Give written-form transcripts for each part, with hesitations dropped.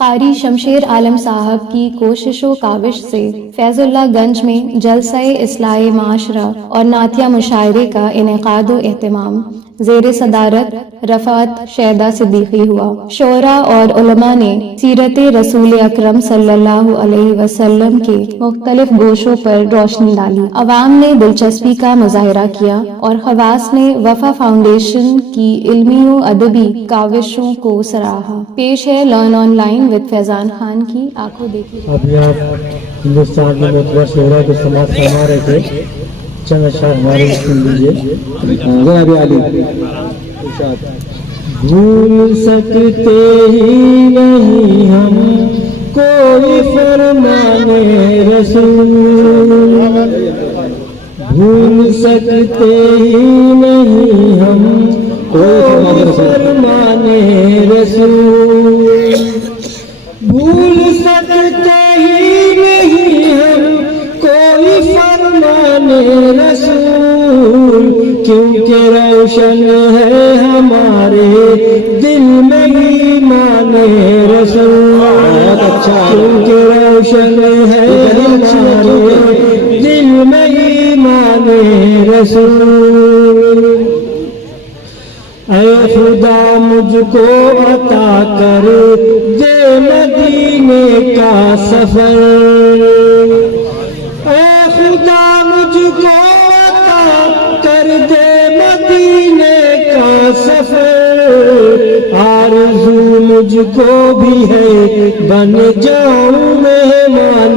قاری شمشیر عالم صاحب کی کوشش و کاوش سے فیض اللہ گنج میں جلسہ اصلاح معاشرہ اور نعتیہ مشاعرے کا انعقاد و اہتمام زیر صدارت رفعت شیدہ صدیقی ہوا۔ شعراء اور علماء نے سیرت رسول اکرم صلی اللہ علیہ وسلم کے مختلف گوشوں پر روشنی ڈالی، عوام نے دلچسپی کا مظاہرہ کیا اور خواص نے وفا فاؤنڈیشن کی علمی و ادبی کاوشوں کو سراہا۔ پیش ہے لرن آن لائن ود فیضان خان کی آنکھوں دیکھی۔ ابھی آپ ہندوستان میں معتبر شعراء کو سماعت فرما رہے تھے، چند اشعار ہمارے سن لیجیے۔ جناب علی، بھول سکتے ہی نہیں ہم کوئی فرمان رسول، بھول سکتے ہی نہیں ہم کوئی فرمان رسول، بھول سکتے ہی نہیں ہم کوئی فرمان رسول، کیونکہ روشن ہے ہمارے دل میں ایمان رسول، کیونکہ روشن ہے ہمارے دل میں ایمان رسول۔ اے خدا مجھ کو عطا کر دے مدینے کا سفر، اے خدا مجھ کو عطا کر دے مدینے کا سفر، آرزو مجھ کو بھی ہے بن جاؤں مہمان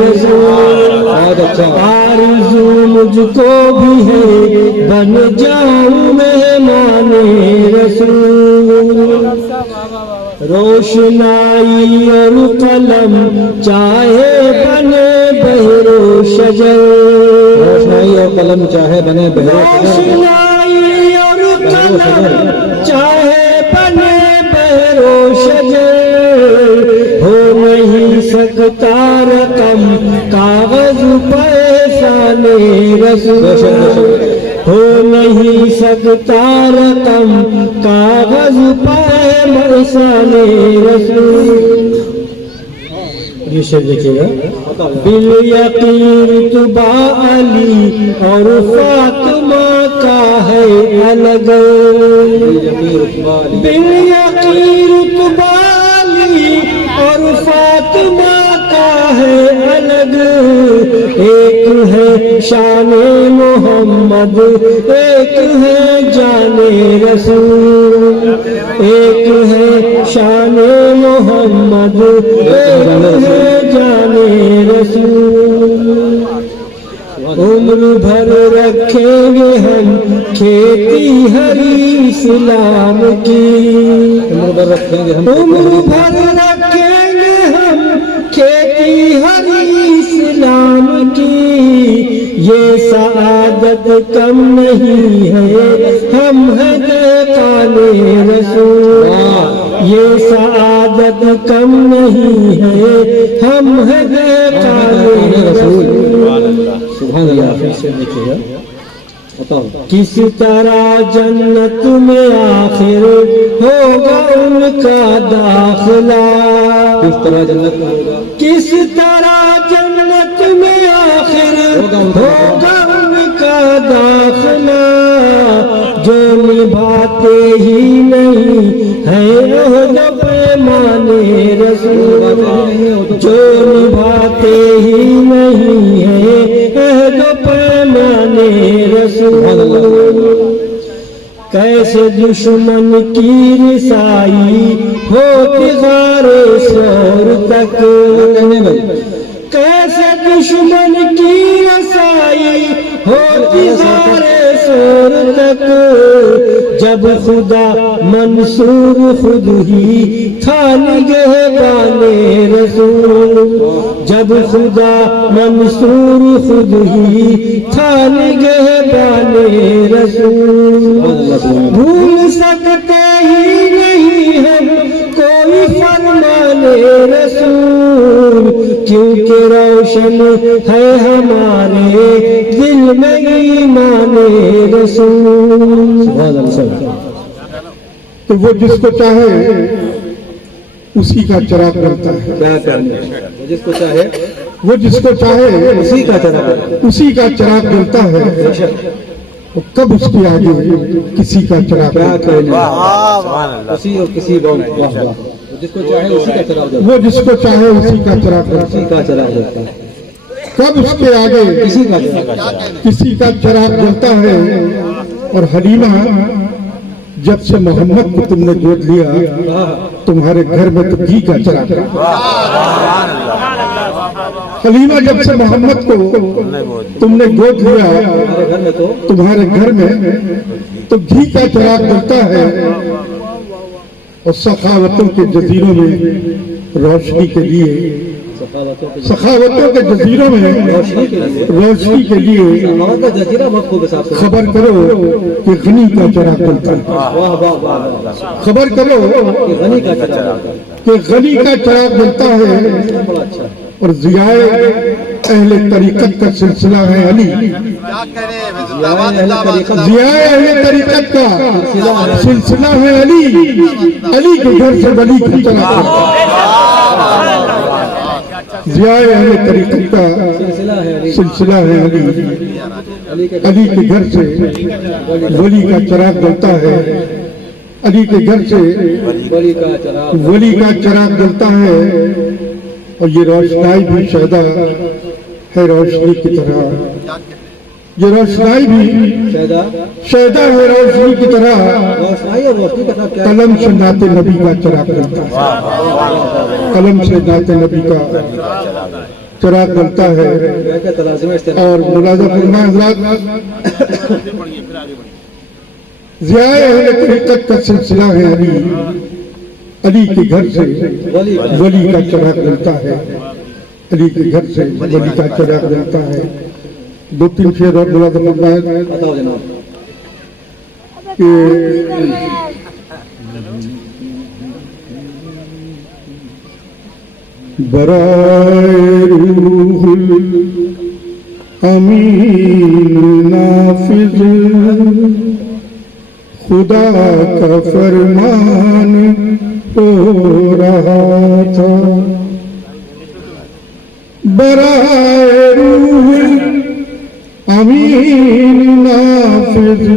رسول، آرزو مجھ کو بھی ہے بن جاؤں مہمان رسول، روشنائی اور قلم چاہے بنے بہر و شجر، روشنائی اور قلم چاہے بنے بہر و شجر، روشنائی اور قلم چاہے بنے بہر و شجر، ہو نہیں سکتا رقم کاغذ پہ احسان رسول، ہو نہیں سکتا رقم کاغذ پہ احسان رسول۔ یہ شعر دیکھیے گا، بالیقین طبع علی اور فاطمہ کا ہے الگ، بالیقین طبع علی اور فاطمہ کا ہے الگ، ایک ہے شان محمد ایک ہے جان رسول، ایک ہے شان محمد ایک ہے جان رسول، عمر بھر رکھیں گے ہم کھیتی ہری اسلام کی، عمر بھر رکھیں گے ہم کھیتی ہری اسلام کی، یہ سعادت کم نہیں ہے ہم ہیں دہقان رسول، یہ سعادت کم نہیں ہے ہم ہیں دہقان رسول۔ سبحان اللہ۔ کس طرح جنت میں آخر ہوگا ان کا داخلہ، کس طرح جنت میں ہوگا، کس طرح جنت میں آخر ہوگا ان کا داخلہ، جو نبھاتے ہی نہیں ہے عہد پیمان رسول، جو نبھاتے ہی نہیں ہے عہد پیمان رسول، کیسے دشمن کی رسائی ہوتی غار سور تک، کیسے دشمن کی رسائی ہوتی غار سور تک، جب خدا منصور خود ہی تھا نگہبان رسول، جب خدا منصور خود ہی تھا نگہبان رسول، بھول سکتے ہی نہیں ہم کوئی فرمان رسول، کیونکہ روشن ہے ہمارے دل میں ایمان رسول۔ تو وہ جس کو چاہے उसी का चिराग जलता है। क्या करने जिसको चाहे वो जिसको चाहे उसी का चिराग उसी का चिराग जलता है। और कब उसके आगे किसी का चिराग क्या जलता है? कहने उसी और किसी को जिसको चाहे उसी का चिराग जलता वो जिसको चाहे उसी का चिराग है। जलता उसी है। का चिराग जलता है। कब उसके आगे किसी का चिराग किसी का चिराग जलता है। और हलीमा, जब से मोहम्मद को तुमने गोद लिया, तुम्हारे घर में तो घी का चिराग है। हलीमा, जब से मोहम्मद को तुमने गोद लिया, हमारे घर में तो तुम्हारे घर में तो घी का चिराग जलता है। और सखावतों के जजीरों में रोशनी के लिए, सखावतों के जजीरों में रोशनी के लिए रोशनी के लिए वहाँ का जजीरा बहुत खूब हिसाब से खबर करो कि गनी का चिराग जलता है। वाह वाह वाह वाह खबर करो कि गनी का चिराग कि गनी का चिराग जलता है। बड़ा अच्छा और जियाए अहले तरीकत का सिलसिला है अली। जियाए अहले तरीकत का सिलसिला है अली। अली के घर से वली का चिराग है। जियाए अहले तरीकत का सिलसिला है सिलसिला है अली। अली के घर से वली का चिराग जलता है। अली के घर से वली का चिराग वली का चिराग जलता है। और ये रोशनाई भी शहदा है रोशनी की तरह। ये रोशनाई भी शहदा है रोशनी की तरह। रोशनाई और रोशनी का साथ क्या कलम से नाते नबी का चिराग जलता है। कलम से नाते नबी का चिराग जलता है। क्या तलाज़िम है इस्तेमाल और मुलाज़ा फरमाए हज़रात, ज़ियाए अहले तरीक़त का सिलसिला है अली। अली के घर से वली का चिराग जलता है। अली के घर से वली का चिराग जलता है। दो तीन शेर और मुलाज़ा फरमाए बताओ जनाब कि बराए रूहुल अमीन नाफिज़ खुदा का फरमान हो रहा था। बराए रूहुल अमीन नाफिज़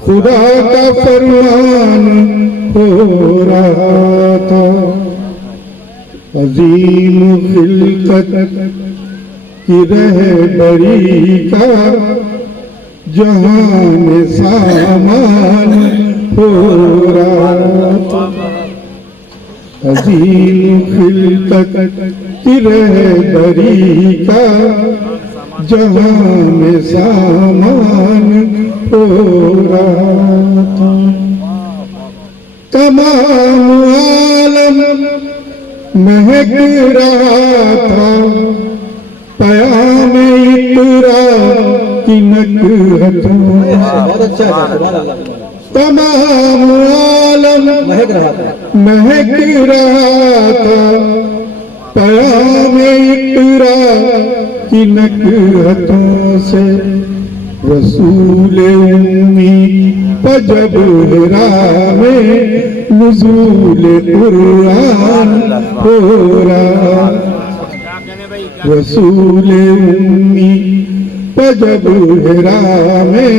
खुदा का फरमान हो रहा था। अजीम खिलकत की रहबरी का जहां में सामान हो रहा था। अजीम खिलकत की रहबरी का जहां में सामान हो रहा था। तमाम आलम महक रहा था। पयाम इकरा की नकहतों बहुत अच्छा है सुभान अल्लाह तमाम आलम महक रहा था महक रहा था। पयाम इकरा की नकहतों से रसूल उम्मी पजब हिरा में नुज़ूल कुरान हो रहा। रसूल उम्मी पजब हिरा में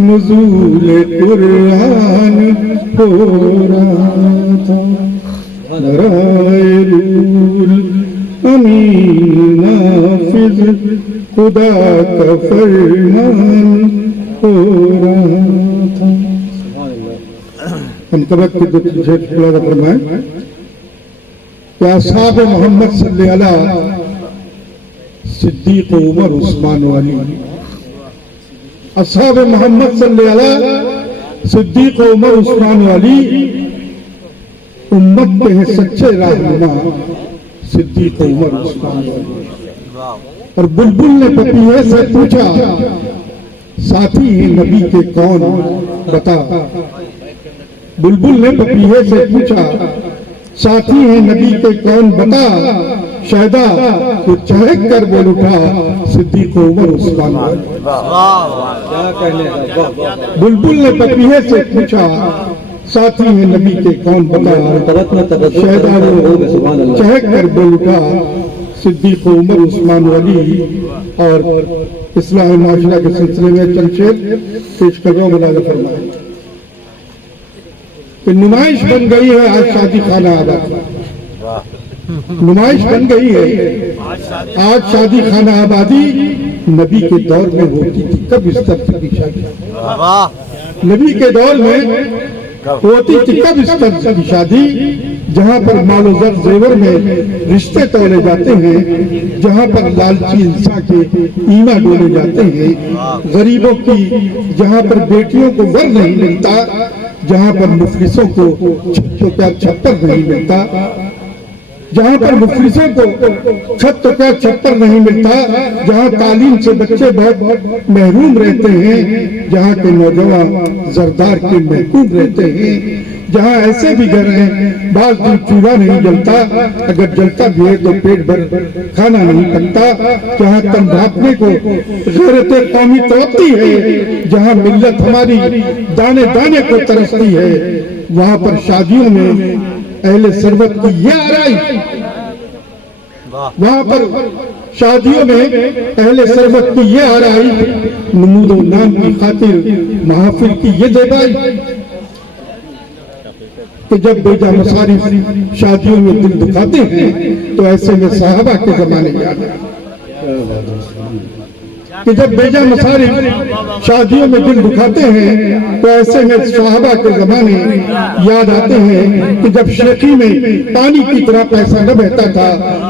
नुज़ूल कुरान हो रहा था। राइल अमीन नाफिज़ खुदा का फरमान हो रहा था। हम तबक की दुख फरमाए क्या साहब मोहम्मद सल्लल्लाहु अलैहि सिद्दीक उमर उस्मान वाली असहाब मोहम्मद सल्लल्लाहु अलैहि सिद्दीक उमर उस्मान वाली उम्मत के हैं सच्चे रहनुमा सिद्दीक उमर उस्मान वाली। और बुलबुल ने पपीहे से पूछा साथी है नबी के कौन बता। बुलबुल ने पपीहे से पूछा साथी है नबी के कौन बता। शहदा तो चहक कर बोल उठा सिद्दीक उमर उस्मान वाली। क्या कहने का वाह वाह बुलबुल ने पपीहे से पूछा साथी हैं नबी के कौन बता, शहदा वो चहक कर बोल उठा, सिद्दीक उमर उस्मान अली। और इस्लाह माशरा के सिलसिले में चंद शेर पेश कर रहा हूँ, मुलाज़ा फरमाएं कि नुमाइश बन गई है आज शादी खाना आबाद, नुमाइश बन गई है आज शादी खाना आबादी, नबी के दौर में होती थी कब इस तरह की शादी, नबी के दौर में होती थी कब इस तरह की शादी, जहाँ पर मालो ज़र जेवर में रिश्ते तोले जाते हैं, जहाँ पर लालची इंसान के ईमा डोले जाते हैं, गरीबों की जहाँ पर बेटियों को वर नहीं मिलता, जहाँ पर मुफलिसों को छत क्या छप्पर नहीं मिलता, जहाँ पर मुफलिसों को छत तो क्या छप्पर नहीं मिलता, जहाँ तालीम से बच्चे बहुत महरूम रहते हैं, जहाँ के नौजवान जरदार के महकूम रहते हैं, जहाँ ऐसे भी घर हैं बाज दिन चूल्हा नहीं जलता, अगर जलता भी है तो पेट भर खाना नहीं पकता, जहाँ तन ढांपने को गैरत कौमी तड़पती है, जहाँ मिल्लत हमारी दाने दाने को तरसती है, वहाँ पर शादियों में अहले सरबत की ये आराई, वहाँ पर शादियों में अहले सरबत की ये आराई, नमूदो नाम की खातिर महफिल की ये देबाई, कि जब बेजा मसारिफ शादियों में दिल दुखाते हैं तो ऐसे में सहाबा के जमाने याद आते हैं, कि जब बेजा मसारिफ शादियों में दिल दुखाते हैं तो ऐसे में सहाबा के जमाने याद आते हैं, कि जब शेखी में पानी की तरह पैसा न बहता था,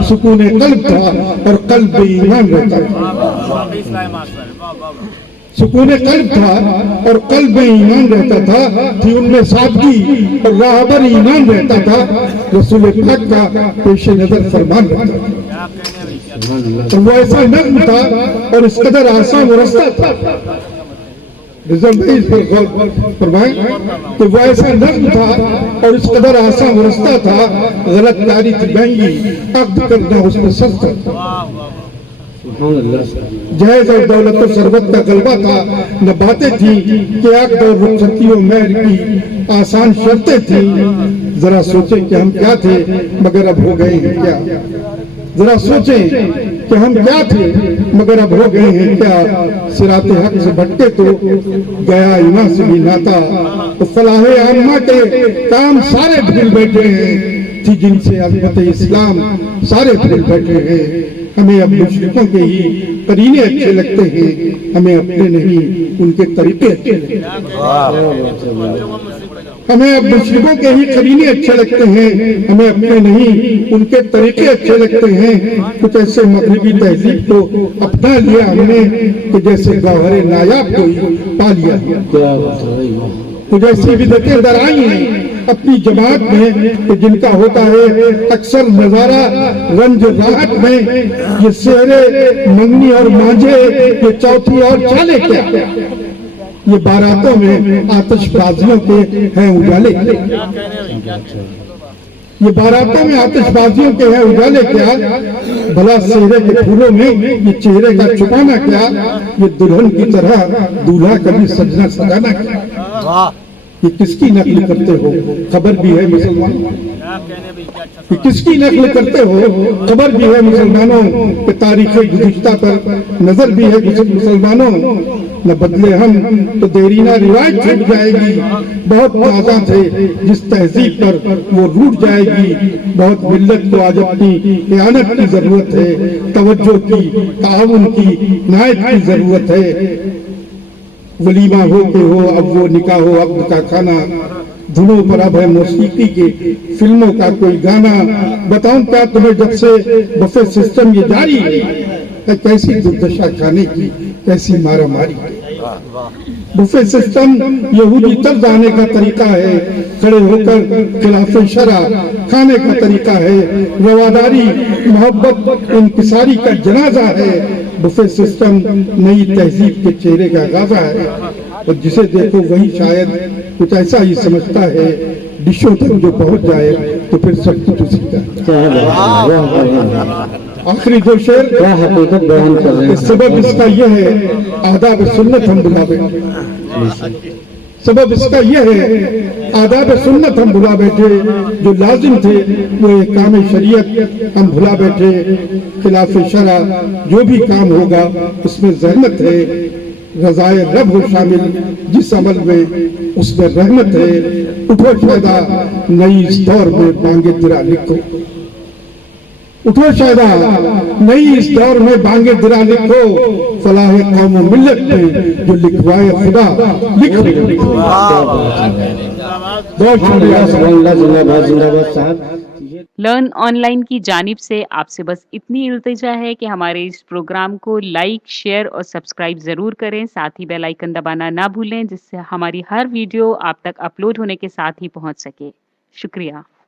सुकून कल्ब था और कल्ब बेईमान रहता था, सुकून कल्ब था और कल्ब में ईमान रहता था, थी उनमें सादगी और राहबर ईमान रहता था, रसूल पाक का पेश नजर फरमान रहता था, तो वो ऐसा नज़्म था और इस कदर आसान व रास्ता था, रिजल्ट इस पर गौर फरमाएं कि वो ऐसा नज़्म था और इस कदर आसान व रास्ता था, गलत कारी थी महंगी, अक्द करना उसमें सस्ता था, जहेज और दौलत और सरबत का गलबा था, न बातें थी कि आग और रुखसतियों महर की आसान शर्तें थी, जरा सोचें कि हम क्या थे मगर अब हो गए हैं क्या, जरा सोचें कि हम क्या थे मगर अब हो गए हैं क्या, सिराते हक से भटके तो गया ईमान से भी नाता, तो फलाहे आम्मा के काम सारे भूल बैठे हैं, थी जिनसे अज़मत इस्लाम सारे भूल बैठे हैं, हमें अब मुशरिकों के ही करीने अच्छे लगते हैं, हमें अपने नहीं उनके तरीके अच्छे लगते हैं, हमें अब मुशरिकों के ही करीने अच्छे लगते हैं, हमें अपने नहीं उनके तरीके अच्छे लगते हैं, कुछ ऐसे मगरिबी तहजीब को अपना लिया हमने कि जैसे गौहरे नायाब कोई पा लिया, कुछ ऐसी बिदअतें दराई हैं अपनी जमात में कि जिनका होता है अक्सर नजारा रंज राहत में, ये सेहरे मंगनी और मांझे, ये चौथी और चाले क्या, ये बारातों में आतिशबाजियों के हैं उजाले, ये बारातों में आतिशबाजियों के हैं उजाले क्या, भला सेहरे के फूलों में ये चेहरे का छुपाना क्या, ये दुल्हन की तरह दूल्हा कभी सजना सजाना क्या, ये किसकी नकल करते हो खबर भी है मुसलमानों, ये किसकी नकल करते हो खबर भी है मुसलमानों, कि तारीख गुज़िश्ता पर नजर भी है मुसलमानों, न बदले हम तो देरीना रिवायत छूट जाएगी, बहुत ताज़ा थे जिस तहजीब पर वो रूठ जाएगी, बहुत मिल्लत को आज अपनी इयानत की जरूरत है, तवज्जो की ताउन की नायत की जरूरत है, वलीमा हो के हो अब वो निकाह हो अब का खाना, धुनों पर अब है मौसीकी के फिल्मों का कोई गाना, बताऊं क्या तुम्हें जब से बफे सिस्टम ये जारी है, कैसी दुर्दशा खाने की कैसी मारा मारी, बुफे सिस्टम यहूदी तर्ज आने का तरीका है, खड़े होकर खिलाफे शरा खाने का तरीका है, रवादारी मोहब्बत इंकिसारी का जनाजा है, बुफे सिस्टम नई तहजीब के चेहरे का गाजा है, और जिसे देखो वही शायद कुछ ऐसा ही समझता है, डिशों तक जो पहुंच जाए तो फिर सब कुछ उसी का। आखिरी जो शेर हकीकत बयान कर रहे हैं, सबब इसका यह है आदाब सुन्नत हम बुलावे, सबब इसका यह है, आदाब सुन्नत हम भुला बैठे, जो लाजिम थे वो काम शरीयत हम भुला बैठे, खिलाफ शरा जो भी काम होगा उसमें रहमत है, रज़ाए रब हो शामिल जिस अमल में उसमें रहमत है। उठो शायदा नई इस दौर में बांगे दिरा लिखो, उठो शायदा नई इस दौर में बांगे दिरा लिखो, फलाह कौम व मिल्लत में जो लिखवाए खुदा लिख लिखो। बहुत शुक्रिया। जिंदाबाद जिंदाबाद साहब। लर्न ऑनलाइन की जानिब से आपसे बस इतनी इल्तिजा है कि हमारे इस प्रोग्राम को लाइक, शेयर और सब्सक्राइब ज़रूर करें। साथ ही बेल आइकन दबाना ना भूलें, जिससे हमारी हर वीडियो आप तक अपलोड होने के साथ ही पहुंच सके। शुक्रिया।